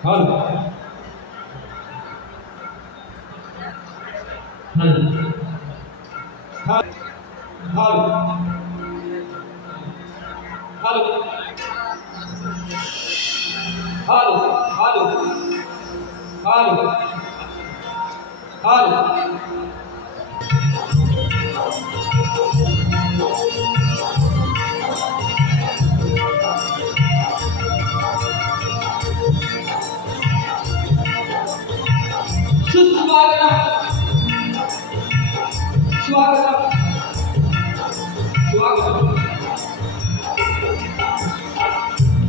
हल हल हल हल हल हल हल हल हल सुस्वागतम स्वागतम स्वागतम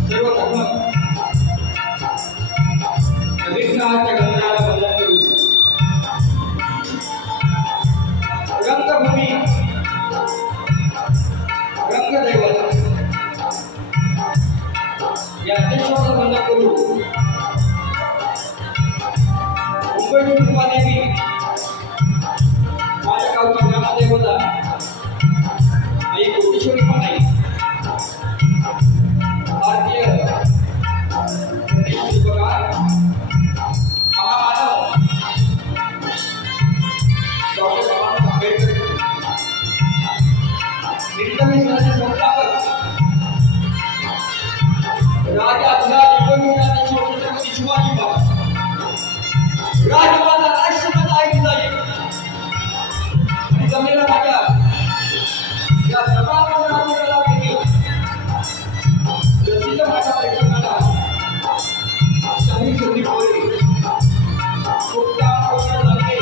सर्वप्रथम विघ्नाच्या गंधाला वंदन करू रंगभूमी रंगदैवत या देशाला वंदन करू मुंबई देवी माझ्या गावची ग्रामदेवता आई कोटेश्वरी मानाई भारतीय प्रदेश विभाग महामानव डॉक्टर बाबासाहेब आंबेडकर निर्मितीचे संस्थापक राजा छत्रपती शिवाजी महाराज राजमाता राष्ट्रमाता आईसाई आणि जमलेला माझ्या या समाजाला देखील प्रसिद्ध भाषा प्रेक्षकांना शाही संदीप मोरे कोट्या कोट्या झाले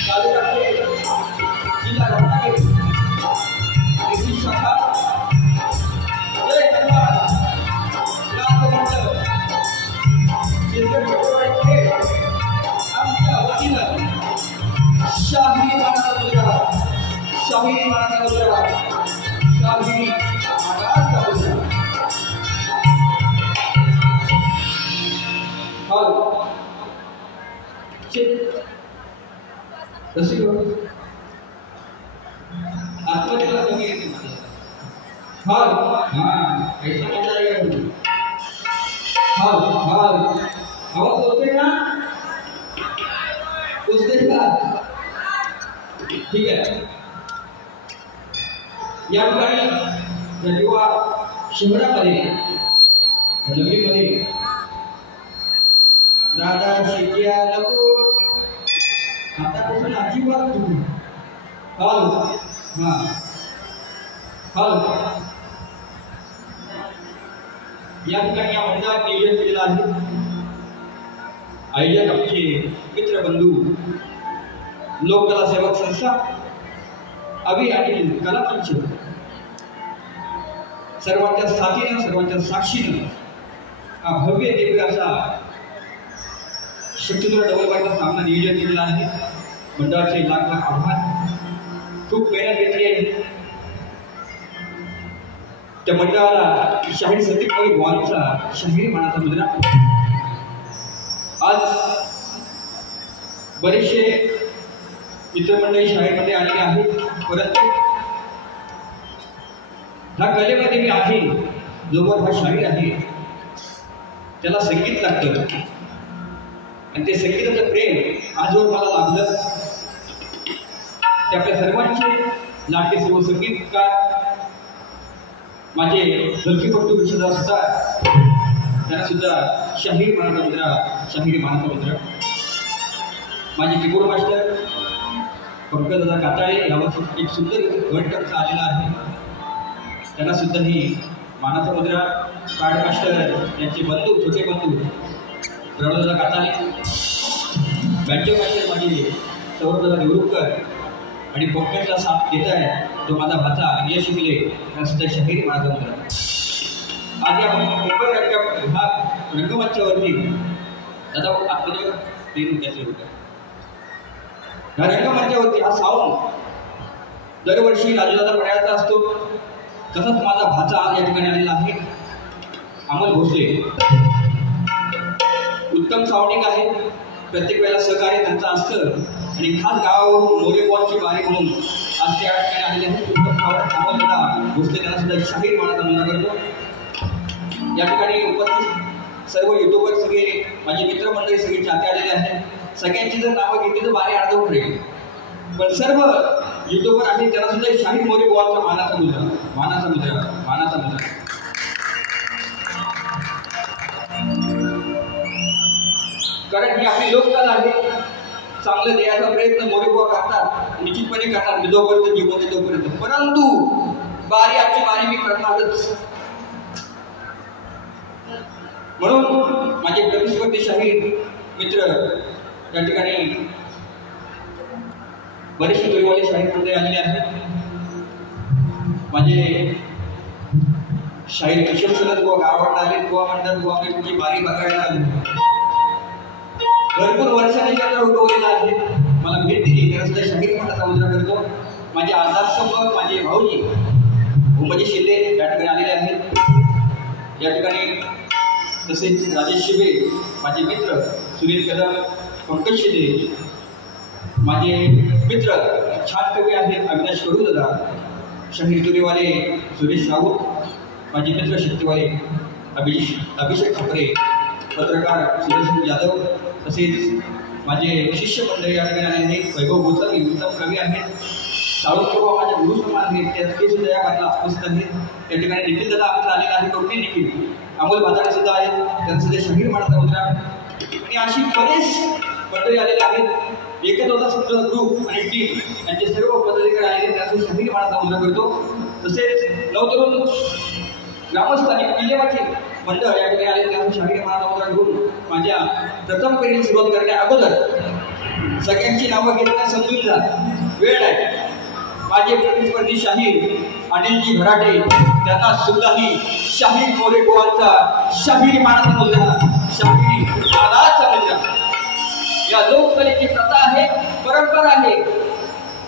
तालुक्यातले जिल्हा रत्नागिरी येथील शाखा जय धन्यवाद नाथमंडळ शाही मराठा गुजरात शाही मराठा गुजरात शाही मराठा गुजरात हल रसिक आत्महत्या कमी येते हल हाँ ऐसा मजा आएगा हल हल आवाज होते ना उस दिन का ठीक है या ठिकाणी किंवा शहरामध्ये नगरीमध्ये दादा शिक्या नको आतापासून अजिबात तुम्ही हल हां हल या ठिकाणी या मंडळात नियोजन केलेलं आहे आयोजक आमचे मित्रबंधू लोककला सेवक संस्था अभि आणि कलामंच सर्वांच्या साथीनं सर्वांच्या साक्षीनं हा भव्य दिव्य असा शक्तीचा डबल बायचा सामना नियोजन केलेला आहे मंडळाचे लाख लाख आभार खूप मेहनत घेतली आहे त्या मंडळाला शाहीर संदीप मोरे बुवांचा शाहीर मानाचा मुद्रा आज बरेचसे मित्रमंडळी शाळेमध्ये आलेले आहेत परंतु ह्या कलेमध्ये मी आहे जोवर हा शाहीर आहे त्याला संगीत लागतं आणि ते संगीताचं प्रेम आजवर मला लाभलं ते आपल्या सर्वांचे लाडके सर्व संगीतकार माझे ढोलकीपट्टू विश्वदास असतात त्यांना सुद्धा शाहीर मानाचा मुद्रा शाहीर मानाचा मुद्रा माझे कीबोर्ड मास्टर पंकजदादा काताळे यावर एक सुंदर घटक आलेला आहे त्यांना सुद्धा ही मानाचा मुद्रा कार्ड मास्टर यांचे बंधू छोटे बंधू प्रणवदादा काताळे बँजो मास्टर माझे सौरभदादा निवृत्तर आणि पंकजचा साथ देत आहे तो माझा भाचा यश शिकले त्यांना सुद्धा शाहीर मानाचा मुद्रा आज या मुंबई रंगमंचावरती दादा आत्मजोग तीन त्याचे होतं या रंगमंचावरती हा साऊंड दरवर्षी राजूदादा पड्याचा असतो तसंच माझा भाचा आज या ठिकाणी आलेला आहे अमोल भोसले उत्तम साऊंडिंग आहे प्रत्येक वेळेला सहकार्य त्यांचं असतं आणि खास गावावरून मोरे बॉलची बारी म्हणून आज त्या ठिकाणी आलेले आहेत उत्तम साऊंड अमोलदादा भोसले त्यांना सुद्धा शाहीर मानाचा मुद्रा करतो या ठिकाणी उपस्थित सर्व युट्यूबर सगळे माझे मित्रमंडळी सगळे चाहते आलेले आहेत. सगळ्यांची जर नावं घेतली तर बारे अर्धवट राहील, पण सर्व युट्यूबर आहेत त्यांना सुद्धा शाहीर मोरे बुवांचा मानाचा मुद्रा, मानाचा मुद्रा, मानाचा मुद्रा. कारण ही आपली लोककला आहे. चांगलं द्यायचा प्रयत्न मोरे बुवा करतात, निश्चितपणे करतात, जोपर्यंत जीवन आहे तोपर्यंत. परंतु बारी आमची बारी मी करणारच. म्हणून माझे प्रतिस्पर्धी शाहीर मित्र या ठिकाणी बरेचसे दोरीवाले शाहीर मंडळी आलेले आहेत. माझे शाहीर किशोर सलत बुवा गावात आले, बुवा म्हणतात बुवा मी तुमची बारी बघायला आली. भरपूर वर्षांनी त्यांना उगवलेला आहे, मला भेट दिली, त्याला सुद्धा शाहीर मठाचा मुद्रा करतो. माझे आजार समोर माझे भाऊजी उमाजी शिंदे या ठिकाणी आलेले आहेत. या ठिकाणी तसेच राजेश शिबे माझे मित्र, सुनील कदम, पंकज शिंदे माझे मित्र, छान कवी आहेत अविनाश कडू दादा, शाहीर दोरीवाले सुरेश राऊत माझे मित्र, शक्तीवाले अभिषेक ठाकरे, पत्रकार सुरेश यादव, तसेच माझे शिष्य मंडळी या ठिकाणी आले आहेत. वैभव गोसावी उत्तम कवी आहेत. साळुंखे बाबा माझे गुरु समान आहेत, ते सुद्धा या घातला उपस्थित आहेत. त्या ठिकाणी निखिल दादा आमचा आलेला आहे, डॉक्टर निखिल, अमोल भाताडे सुद्धा आहेत, त्यांचा सुद्धा शाहीर मठाचा मुद्रा. आणि अशी बरेच मंडळी आलेले आहेत. एकच होता समजा ग्रुप आणि टीम यांचे सर्व पदाधिकारी आलेले, त्यांचा शाहीर मठाचा मुद्रा करतो. तसेच नवतरुण ग्रामस्थानी किल्लेवाची मंडळ या ठिकाणी आले, त्यांचा शाहीर मठाचा मुद्रा घेऊन माझ्या प्रथम फेरीला सुरुवात करण्या अगोदर सगळ्यांची नावं घेताना समजून जा, वेळ आहे. माझे प्रतिस्पर्धी शाहीर अनिलजी भराटे, त्यांना सुद्धाही शाहीर मोरे बुवांचा शाहीर मठाचा मुद्रा, शाहीर मठाचा मुद्रा. या लोककलेची प्रथा आहे, परंपरा आहे.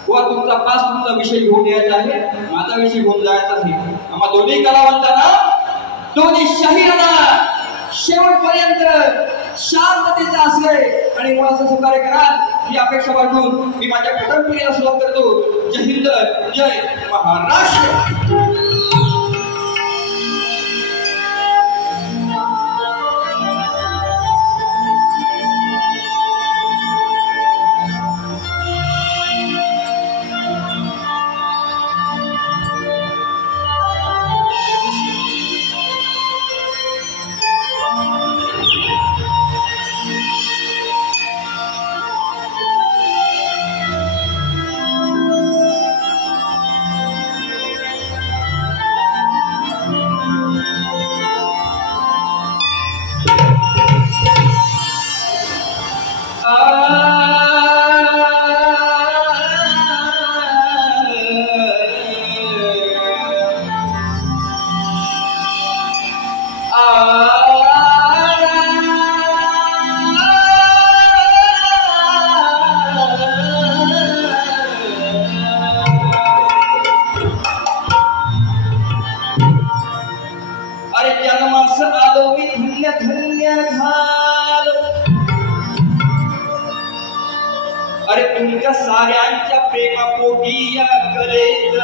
बुवा तुमचा पास तुमचा विषय घेऊन यायचा आहे, माझा विषय घेऊन जायचा आहे. आम्हा दोन्ही कलावंतांना, दोन्ही शाहीरांना शेवटपर्यंत शांततेचा आश्रय आणि मुळाचं सहकार्य कराल ही अपेक्षा बाळगून मी माझ्या प्रथम पिढीला सुरुवात करतो. जय हिंद, जय महाराष्ट्र. अरे तुमच्या साऱ्यांच्या प्रेमापोटी या कलेत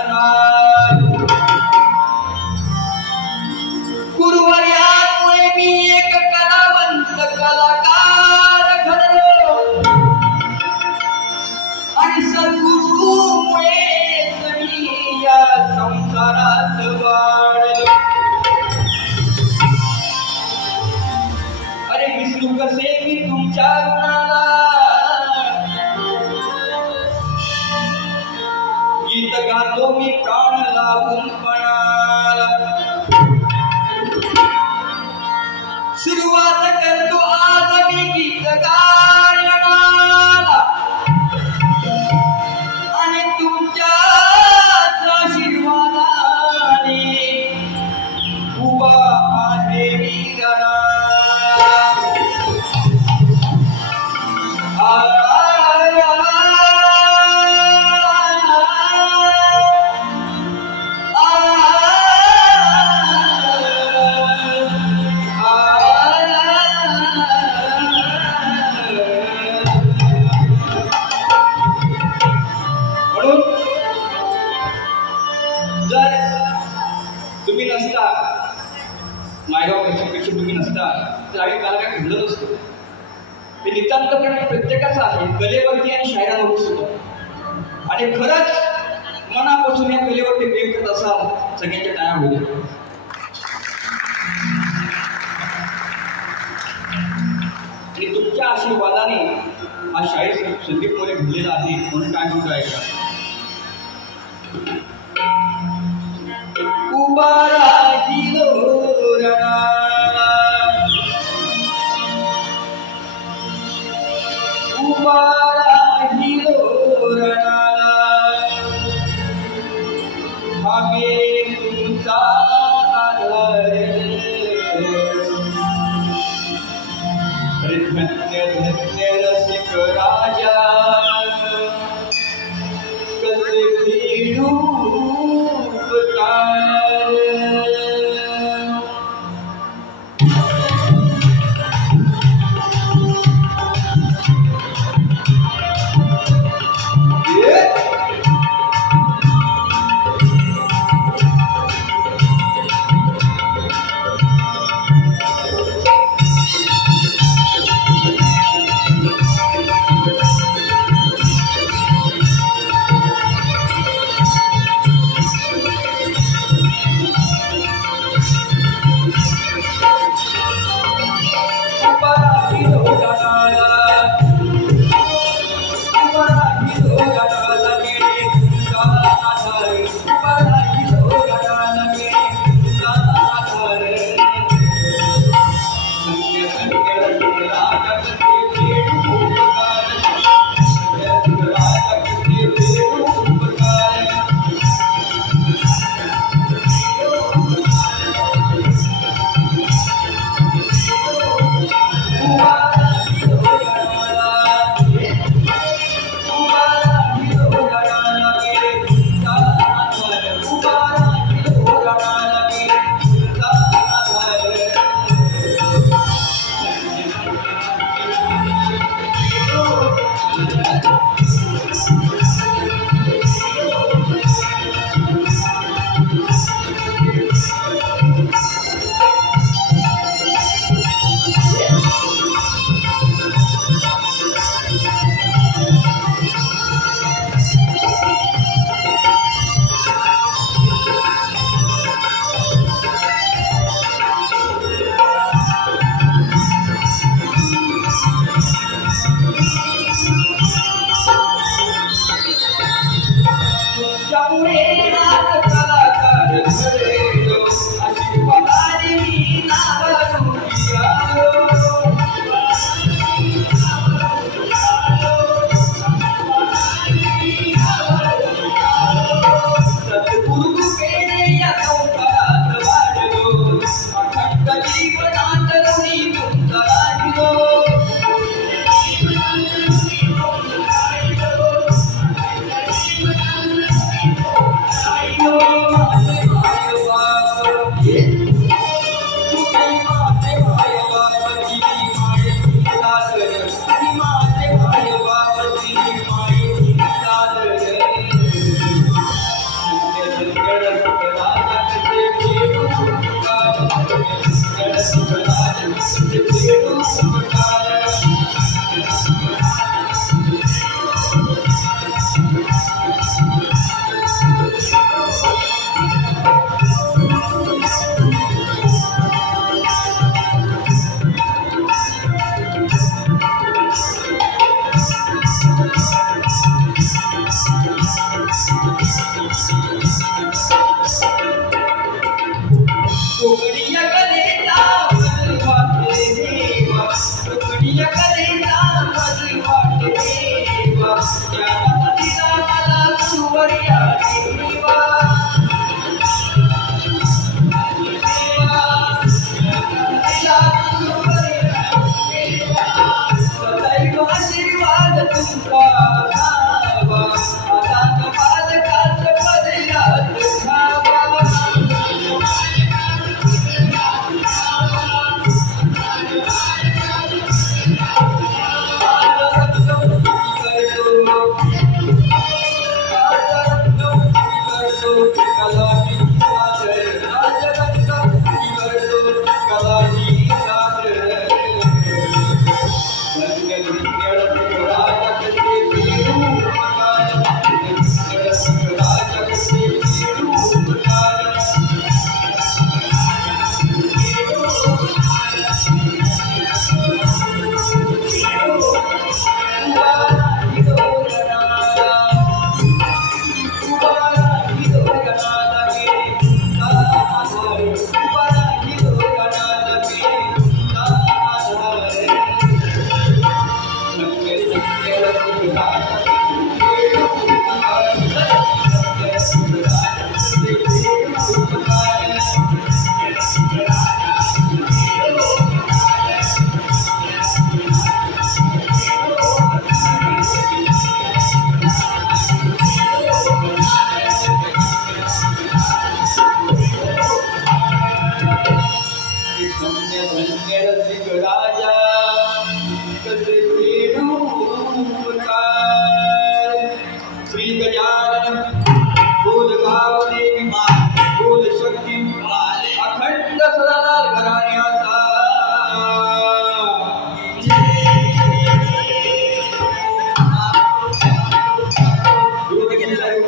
गुरुवर्यामुळे मी एक कलावंत कलाकार घडलो आणि सद्गुरूमुळे मी या संसारात वाढलो. अरे विसरू कसे मी तुमच्या गुणाला, गीत गातो मी प्राण लावून पणाला, सुरुवात करतो आज मी गीत गायनाला आणि तुमच्याच आशीर्वादाने उभा आहे मी रणा. घडलं नसतं. हे नितांतपणे प्रत्येकाचं आहे, कलेवरती आणि शायरांवरती सुद्धा. आणि खरंच मनापासून या कलेवरती प्रेम करत असाल, सगळ्यांच्या टाळ्या होईल. आणि तुमच्या आशीर्वादाने हा शाहीर संदीप मोरे घडलेला आहे. म्हणून काय म्हणतो आहे का, उभा राहिलो रणाला, उभा राहिलो रणाला, भागे तुमचा आधार. धन्य धन्य रसिक राजा, कसे फिरू उपकार.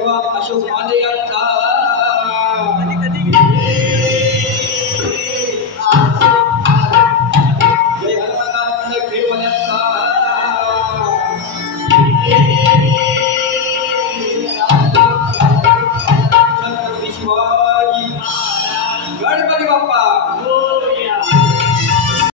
परवा अशोक माले यांचा